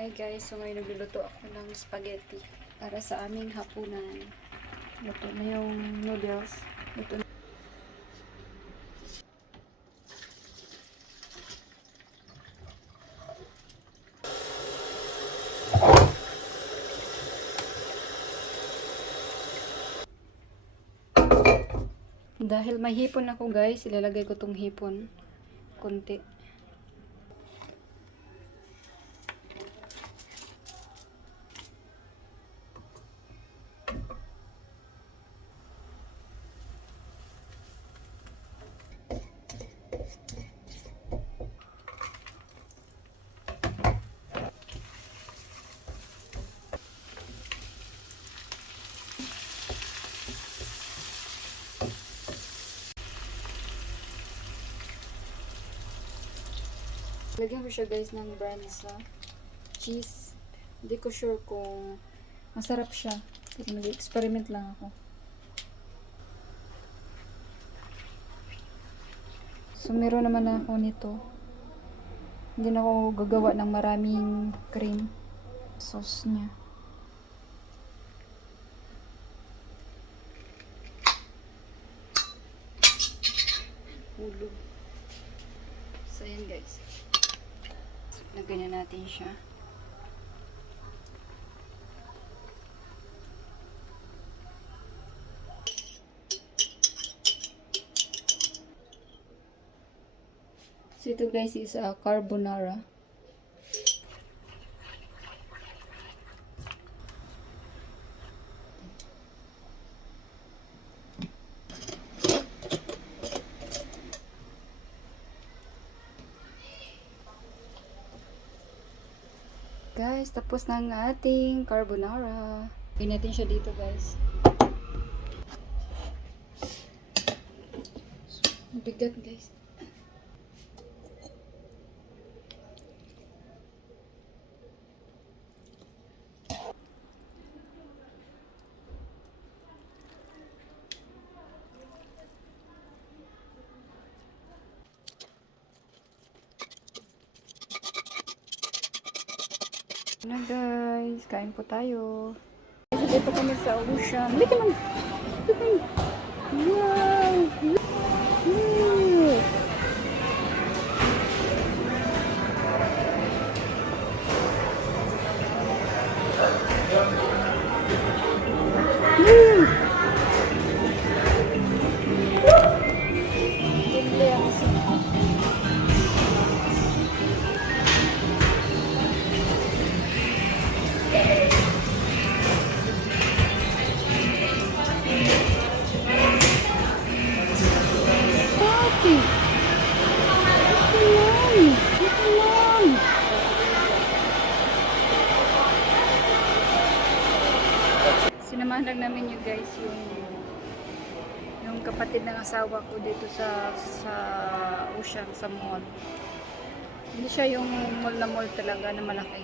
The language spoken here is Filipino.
Hi guys, so ngayon nagluluto ako ng spaghetti para sa aming hapunan. Luto na yung noodles. Luto na. Dahil may hipon ako guys, ilalagay ko tong hipon. Konti. Lagyan ko siya guys ng bransa cheese. Hindi ko sure kung masarap siya. Pero nag-experiment lang ako. So meron naman ako nito. Hindi na ako gagawa ng maraming cream sauce niya. Hulog. So yan guys. Lagyan na natin siya. So ito guys is carbonara. Guys, tapos na ang ating carbonara. Lagyan natin siya dito guys. Bigat guys. Na guys, kain po tayo. Dito kami sa ocean. Dito man. Wow! Sinamahan lang namin yung guys yung kapatid ng asawa ko dito sa ocean, sa mall. Hindi siya yung mall na mall talaga na malaki.